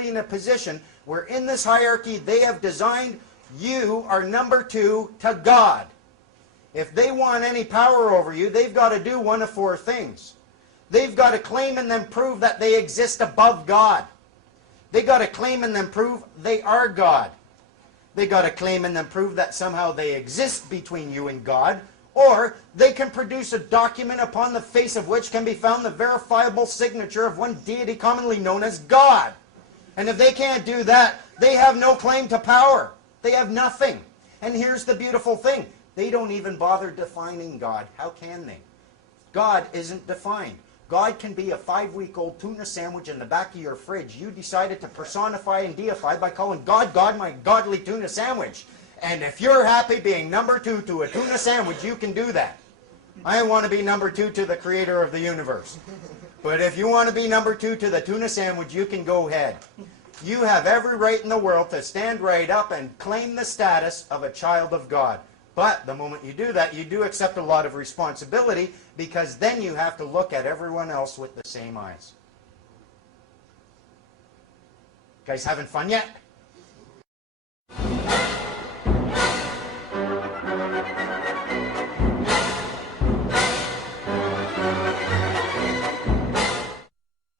literally in a position where in this hierarchy they have designed you are number 2 to God. If they want any power over you, they've got to do one of 4 things. They've got to claim and then prove that they exist above God. They've got to claim and then prove they are God. They've got to claim and then prove that somehow they exist between you and God. Or they can produce a document upon the face of which can be found the verifiable signature of one deity commonly known as God. And if they can't do that, they have no claim to power. They have nothing. And here's the beautiful thing. They don't even bother defining God. How can they? God isn't defined. God can be a 5-week-old tuna sandwich in the back of your fridge. You decided to personify and deify by calling God, God, my godly tuna sandwich. And if you're happy being number 2 to a tuna sandwich, you can do that. I want to be number 2 to the creator of the universe. But if you want to be number 2 to the tuna sandwich, you can go ahead. You have every right in the world to stand right up and claim the status of a child of God. But the moment you do that, you do accept a lot of responsibility, because then you have to look at everyone else with the same eyes. Guys having fun yet?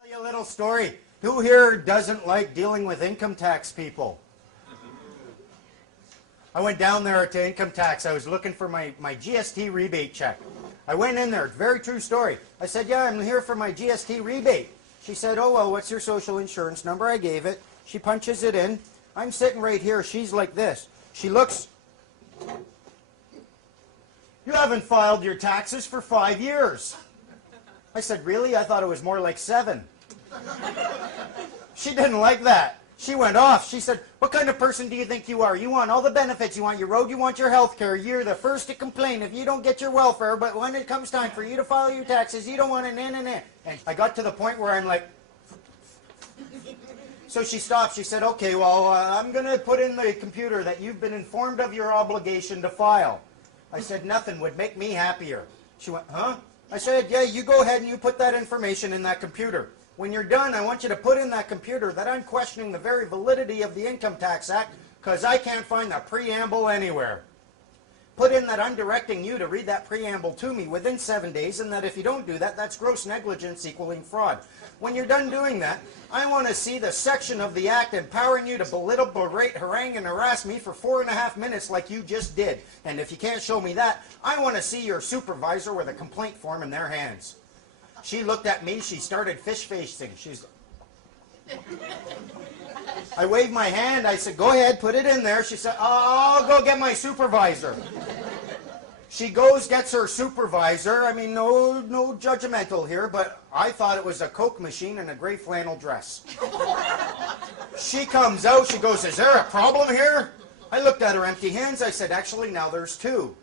Tell you a little story. Who here doesn't like dealing with income tax people? I went down there to income tax. I was looking for my GST rebate check. I went in there. Very true story. I said, yeah, I'm here for my GST rebate. She said, oh, well, what's your social insurance number? I gave it. She punches it in. I'm sitting right here. She's like this. She looks. You haven't filed your taxes for 5 years. I said, really? I thought it was more like 7. She didn't like that. She went off. She said, what kind of person do you think you are? You want all the benefits. You want your road. You want your health care. You're the first to complain if you don't get your welfare. But when it comes time for you to file your taxes, you don't want it in. And I got to the point where I'm like... So she stopped. She said, okay, well, I'm going to put in the computer that you've been informed of your obligation to file. I said, nothing would make me happier. She went, huh? I said, yeah, you go ahead and you put that information in that computer. When you're done, I want you to put in that computer that I'm questioning the very validity of the Income Tax Act because I can't find the preamble anywhere. Put in that I'm directing you to read that preamble to me within 7 days, and that if you don't do that, that's gross negligence equaling fraud. When you're done doing that, I want to see the section of the act empowering you to belittle, berate, harangue, and harass me for 4.5 minutes like you just did. And if you can't show me that, I want to see your supervisor with a complaint form in their hands. She looked at me. She started fish-facing. She's... I waved my hand. I said, go ahead, put it in there. She said, I'll go get my supervisor. She goes, gets her supervisor. I mean, no judgmental here, but I thought it was a Coke machine and a gray flannel dress. She comes out. She goes, is there a problem here? I looked at her empty hands. I said, actually, now there's 2.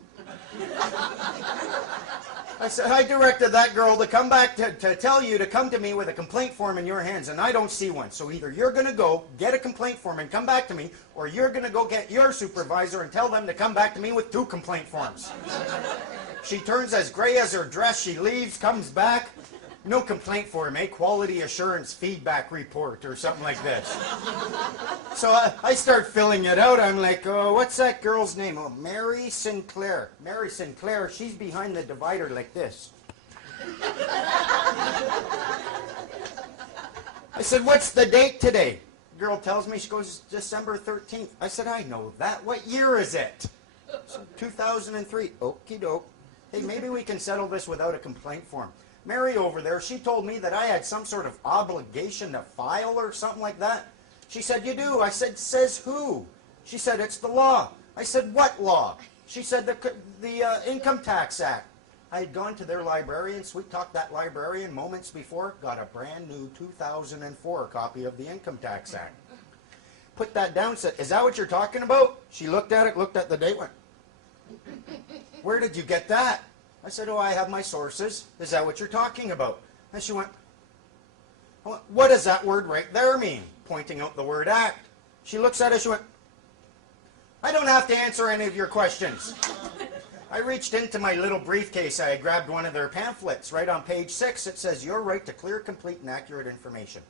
I said, I directed that girl to come back to tell you to come to me with a complaint form in your hands, and I don't see one. So either you're going to go get a complaint form and come back to me, or you're going to go get your supervisor and tell them to come back to me with 2 complaint forms. She turns as gray as her dress. She leaves, comes back. No complaint form, quality assurance feedback report or something like this. So I start filling it out. I'm like, oh, what's that girl's name? Oh, Mary Sinclair. Mary Sinclair, she's behind the divider like this. I said, what's the date today? The girl tells me, she goes, December 13th. I said, I know that. What year is it? So, 2003. Okie doke. Hey, maybe we can settle this without a complaint form. Mary over there, she told me that I had some sort of obligation to file or something like that. She said, you do. I said, says who? She said, it's the law. I said, what law? She said, the Income Tax Act. I had gone to their librarian, sweet-talked that librarian moments before, got a brand new 2004 copy of the Income Tax Act. Put that down, said, is that what you're talking about? She looked at it, looked at the date, went, where did you get that? I said, oh, I have my sources. Is that what you're talking about? And she went, what does that word right there mean? Pointing out the word act. She looks at it, she went, I don't have to answer any of your questions. I reached into my little briefcase. I grabbed one of their pamphlets. Right on page 6, it says, your right to clear, complete, and accurate information.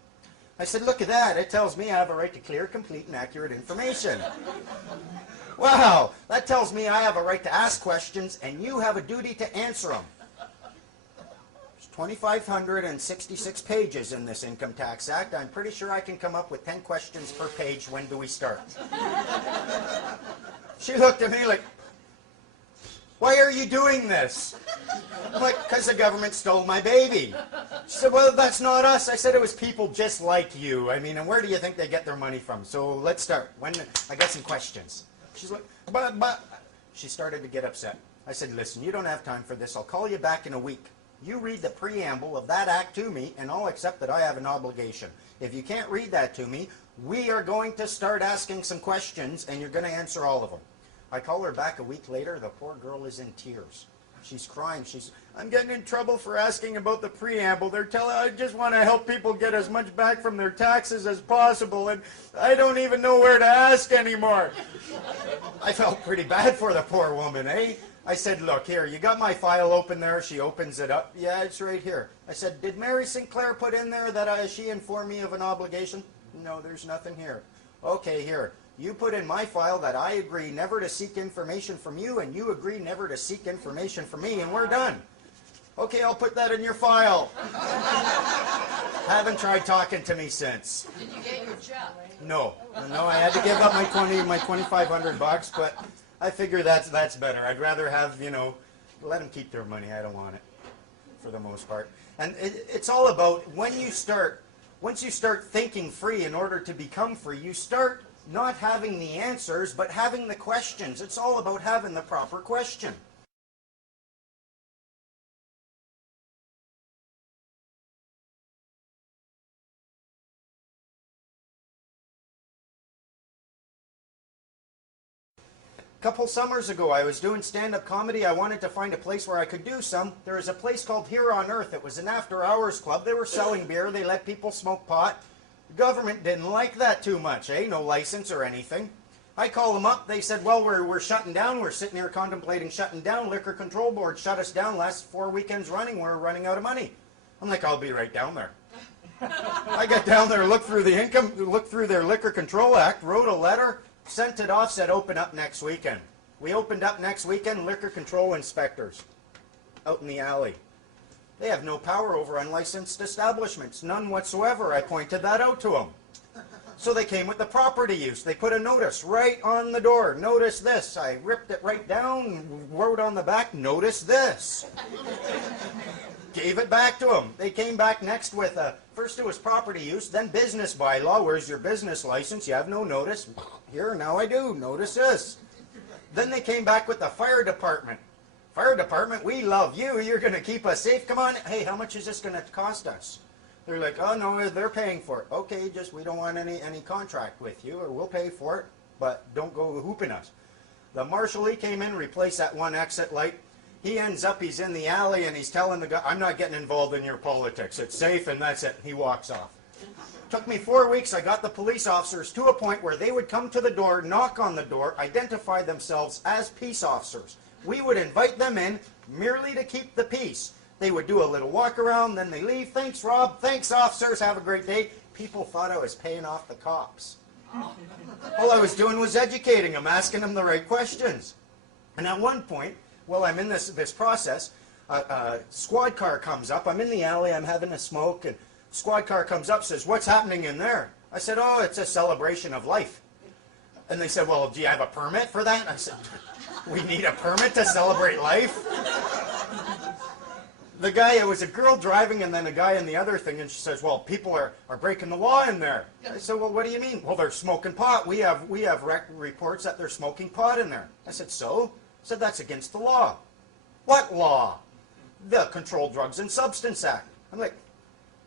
I said, look at that. It tells me I have a right to clear, complete, and accurate information. Wow, that tells me I have a right to ask questions, and you have a duty to answer them. There's 2,566 pages in this Income Tax Act. I'm pretty sure I can come up with 10 questions per page. When do we start? She looked at me like, why are you doing this? I'm like, because the government stole my baby. She said, well, that's not us. I said, it was people just like you. I mean, and where do you think they get their money from? So let's start. I got some questions. She's like, but. She started to get upset. I said, listen, you don't have time for this. I'll call you back in a week. You read the preamble of that act to me, and I'll accept that I have an obligation. If you can't read that to me, we are going to start asking some questions, and you're going to answer all of them. I call her back a week later. The poor girl is in tears. She's crying. I'm getting in trouble for asking about the preamble. They're telling, I just want to help people get as much back from their taxes as possible, and I don't even know where to ask anymore. I felt pretty bad for the poor woman, eh? I said, look, here, you got my file open there. She opens it up. Yeah, it's right here. I said, did Mary Sinclair put in there that she informed me of an obligation? No, there's nothing here. Okay, here. You put in my file that I agree never to seek information from you, and you agree never to seek information from me, and we're done. Okay, I'll put that in your file. Haven't tried talking to me since. Did you get your job? No, I had to give up my $2,500, but I figure that's better. I'd rather have, let them keep their money. I don't want it, for the most part. And it's all about once you start thinking free in order to become free, you start not having the answers, but having the questions. It's all about having the proper question. A couple summers ago, I was doing stand-up comedy. I wanted to find a place where I could do some. There was a place called Here on Earth. It was an after-hours club. They were selling beer. They let people smoke pot. The government didn't like that too much, eh? No license or anything. I call them up. They said, well, we're shutting down. We're sitting here contemplating shutting down. Liquor Control Board shut us down last 4 weekends running. We're running out of money. I'm like, I'll be right down there. I got down there, looked through their Liquor Control Act, wrote a letter, sent it off, said open up next weekend. We opened up next weekend. Liquor control inspectors out in the alley. They have no power over unlicensed establishments, none whatsoever. I pointed that out to them. So they came with the property use. They put a notice right on the door. Notice this. I ripped it right down, wrote on the back, notice this. Gave it back to them. They came back next with first it was property use, then business bylaw. Where's your business license? You have no notice. Here, now I do. Notice this. Then they came back with the fire department. Fire department, we love you. You're going to keep us safe. Come on. Hey, how much is this going to cost us? They're like, oh, no, they're paying for it. Okay, just we don't want any contract with you, or we'll pay for it, but don't go hooping us. The marshal, he came in, replaced that one exit light. He ends up, he's in the alley, and he's telling the guy, I'm not getting involved in your politics. It's safe, and that's it. He walks off. Took me 4 weeks. I got the police officers to a point where they would come to the door, knock on the door, identify themselves as peace officers. We would invite them in merely to keep the peace. They would do a little walk around, then they leave. Thanks, Rob. Thanks, officers. Have a great day. People thought I was paying off the cops. All I was doing was educating them, asking them the right questions. And at one point, while I'm in this process, a squad car comes up. I'm in the alley. I'm having a smoke, and squad car comes up, says, what's happening in there? I said, oh, it's a celebration of life. And they said, well, do you have a permit for that? I said, we need a permit to celebrate life? The guy, it was a girl driving and then a guy in the other thing, and she says, well, people are breaking the law in there. I said, well, what do you mean? Well, they're smoking pot. We have reports that they're smoking pot in there. I said, so? I said, that's against the law. What law? The Controlled Drugs and Substance Act. I'm like,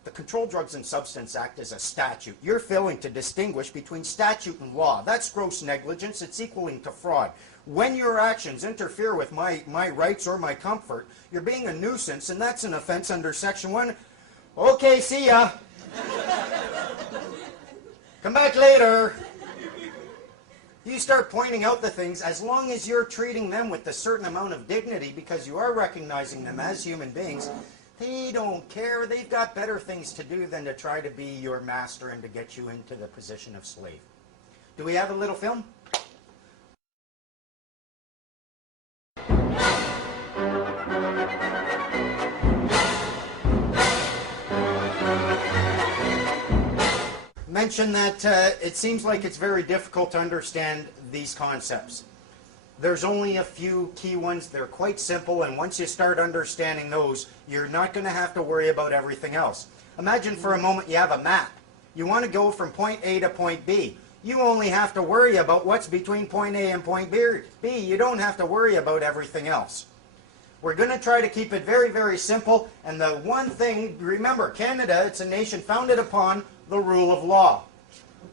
the Controlled Drugs and Substance Act is a statute. You're failing to distinguish between statute and law. That's gross negligence. It's equaling to fraud. When your actions interfere with my rights or my comfort, you're being a nuisance, and that's an offense under Section 1. Okay, see ya. Come back later. You start pointing out the things, as long as you're treating them with a certain amount of dignity because you are recognizing them as human beings, They don't care. They've got better things to do than to try to be your master and to get you into the position of slave. Do we have a little film? Mention that it seems like it's very difficult to understand these concepts. There's only a few key ones. They're quite simple, and once you start understanding those, you're not going to have to worry about everything else. Imagine for a moment you have a map. You want to go from point A to point B. You only have to worry about what's between point A and point B. You don't have to worry about everything else. We're going to try to keep it very, very simple, and the one thing, remember, Canada, it's a nation founded upon the rule of law.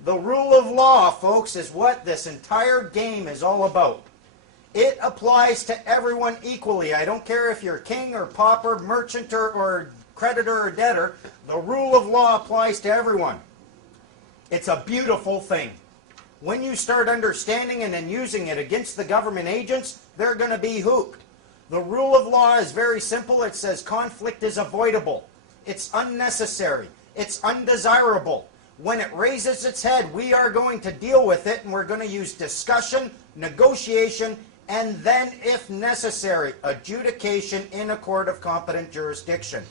The rule of law, folks, is what this entire game is all about. It applies to everyone equally. I don't care if you're king or pauper, merchant or creditor or debtor. The rule of law applies to everyone. It's a beautiful thing. When you start understanding it and using it against the government agents, they're going to be hooped. The rule of law is very simple. It says conflict is avoidable. It's unnecessary. It's undesirable. When it raises its head, we are going to deal with it, and we're going to use discussion, negotiation, and then, if necessary, adjudication in a court of competent jurisdiction.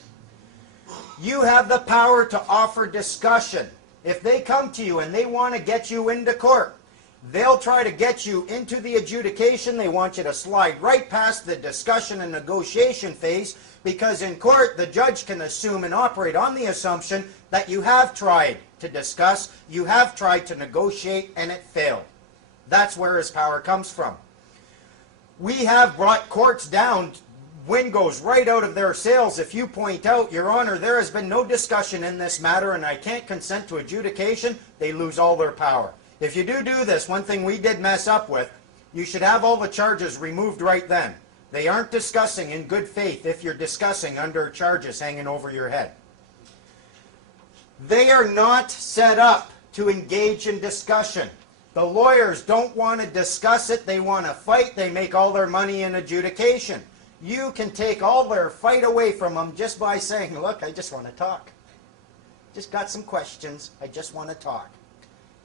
You have the power to offer discussion. If they come to you and they want to get you into court, they'll try to get you into the adjudication. They want you to slide right past the discussion and negotiation phase, because in court, the judge can assume and operate on the assumption that you have tried to discuss, you have tried to negotiate, and it failed. That's where his power comes from. We have brought courts down. Wind goes right out of their sails if you point out, Your Honor, there has been no discussion in this matter and I can't consent to adjudication. They lose all their power. If you do this, one thing we did mess up with, you should have all the charges removed right then. They aren't discussing in good faith if you're discussing under charges hanging over your head. They are not set up to engage in discussion. The lawyers don't want to discuss it. They want to fight. They make all their money in adjudication. You can take all their fight away from them just by saying, look, I just want to talk. Just got some questions. I just want to talk.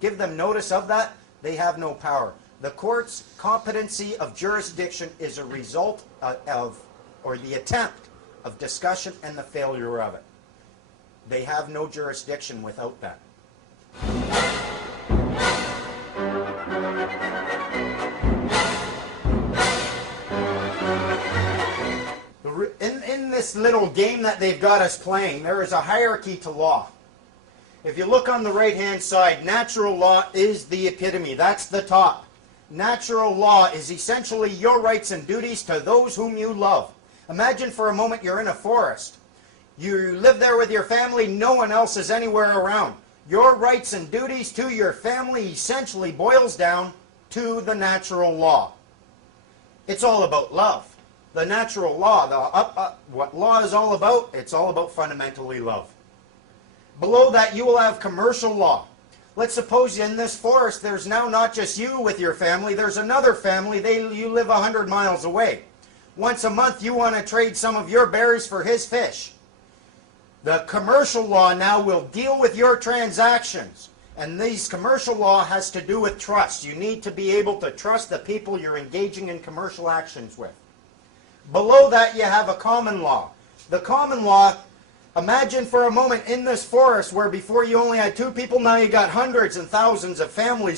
Give them notice of that. They have no power. The court's competency of jurisdiction is a result or the attempt of discussion and the failure of it. They have no jurisdiction without that. In this little game that they've got us playing, there is a hierarchy to law. If you look on the right-hand side, natural law is the epitome. That's the top. Natural law is essentially your rights and duties to those whom you love. Imagine for a moment you're in a forest. You live there with your family. No one else is anywhere around. Your rights and duties to your family essentially boils down to the natural law. It's all about love. The natural law, what law is all about, it's all about fundamentally love. Below that, you will have commercial law. Let's suppose in this forest, there's now not just you with your family, there's another family, you live 100 miles away. Once a month, you want to trade some of your berries for his fish. The commercial law now will deal with your transactions. And this commercial law has to do with trust. You need to be able to trust the people you're engaging in commercial actions with. Below that, you have a common law. The common law, imagine for a moment in this forest where before you only had 2 people, now you got hundreds and thousands of families